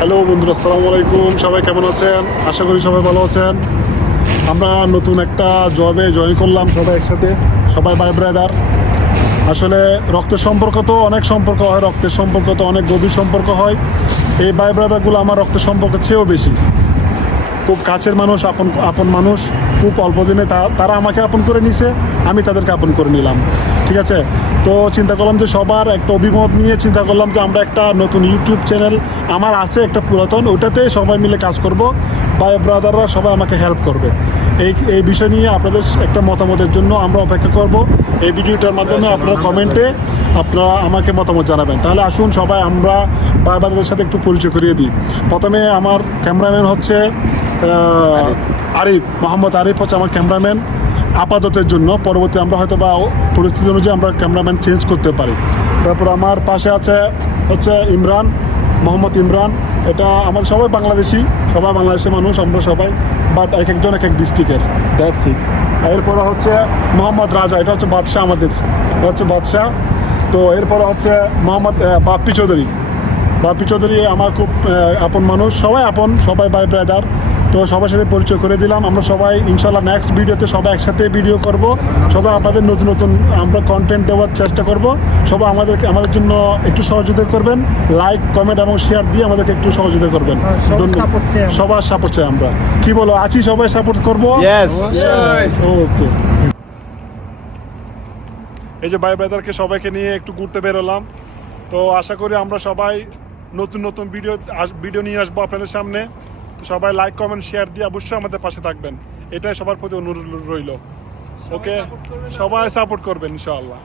Hello বন্ধুরা, আসসালামু আলাইকুম। সবাই কেমন আছেন? আশা করি সবাই ভালো আছেন। আমরা নতুন একটা জবে জয়েন করলাম সবাই একসাথে, সবাই ভাই ব্রাদার। আসলে রক্তের সম্পর্ক তো অনেক সম্পর্ক হয়, রক্তের সম্পর্ক তো অনেক গভীর সম্পর্ক হয়। এই ভাই ব্রাদারগুলো আমার রক্তের সম্পর্কের চেয়েও বেশি। খুব কাছের মানুষ, আপন আপন মানুষ। খুব অল্প দিনে তারা আমাকে আপন করে নিছে, আমি তাদেরকে আপন করে নিলাম। ঠিক আছে, তো চিন্তা করলাম যে সবার একটা অভিমত নিয়ে চিন্তা করলাম যে আমরা একটা নতুন ইউটিউব চ্যানেল আমার আছে, একটা পুরাতন, ওইটাতে সবাই মিলে কাজ করব। ভাই ব্রাদাররা সবাই আমাকে হেল্প করবে। এই বিষয় নিয়ে আপনাদের একটা মতামতের জন্য আমরা অপেক্ষা করব। এই ভিডিওটার মাধ্যমে আপনারা কমেন্টে আপনারা আমাকে মতামত জানাবেন। তাহলে আসুন সবাই আমরা ভাই ব্রাদারদের সাথে একটু পরিচয় করিয়ে দিই। প্রথমে আমার ক্যামেরাম্যান হচ্ছে আরিফ, মোহাম্মদ আরিফ হচ্ছে আমার ক্যামেরাম্যান আপাততের জন্য। পরবর্তী আমরা হয়তো বা পরিস্থিতি অনুযায়ী আমরা ক্যামেরাম্যান চেঞ্জ করতে পারি। তারপর আমার পাশে আছে হচ্ছে ইমরান, মোহাম্মদ ইমরান। এটা আমাদের সবাই বাংলাদেশি, সবাই বাংলাদেশের মানুষ আমরা সবাই, বাট এক একজন এক এক ডিস্ট্রিক্টের, দ্যাটস ইট। এরপরে হচ্ছে মোহাম্মদ রাজা, এটা হচ্ছে বাদশাহ, আমাদের এটা হচ্ছে বাদশাহ। তো এরপরে হচ্ছে মোহাম্মদ বাপ্পি চৌধুরী। বাপ্পি চৌধুরী আমার খুব আপন মানুষ, সবাই আপন, সবাই ভাই ব্রাদার। তো সবার সাথে পরিচয় করে দিলাম। আমরা সবাই ইনশাল্লাহ নেক্সট ভিডিওতে সবাই একসাথে ভিডিও করব। সবাই আপনাদের নতুন নতুন আমরা কন্টেন্ট দেওয়ার চেষ্টা করব। সবাই আমাদের জন্য একটু সহযোগিতা করবেন, লাইক কমেন্ট এবং শেয়ার দিয়ে আমাদেরকে একটু সহযোগিতা করবেন। সবার সাপোর্ট চাই আমরা। কি বলো, আছি সবাই সাপোর্ট করবো। ওকে, এই যে ভাই ব্রাদারকে সবাইকে নিয়ে একটু ঘুরতে বেরোলাম। তো আশা করি আমরা সবাই নতুন নতুন ভিডিও নিয়ে আসবো আপনাদের সামনে। তো সবাই লাইক কমেন্ট শেয়ার দিয়ে অবশ্যই আমাদের পাশে থাকবেন, এটাই সবার প্রতি অনুরোধ রইল। ওকে, সবাই সাপোর্ট করবেন ইনশাআল্লাহ।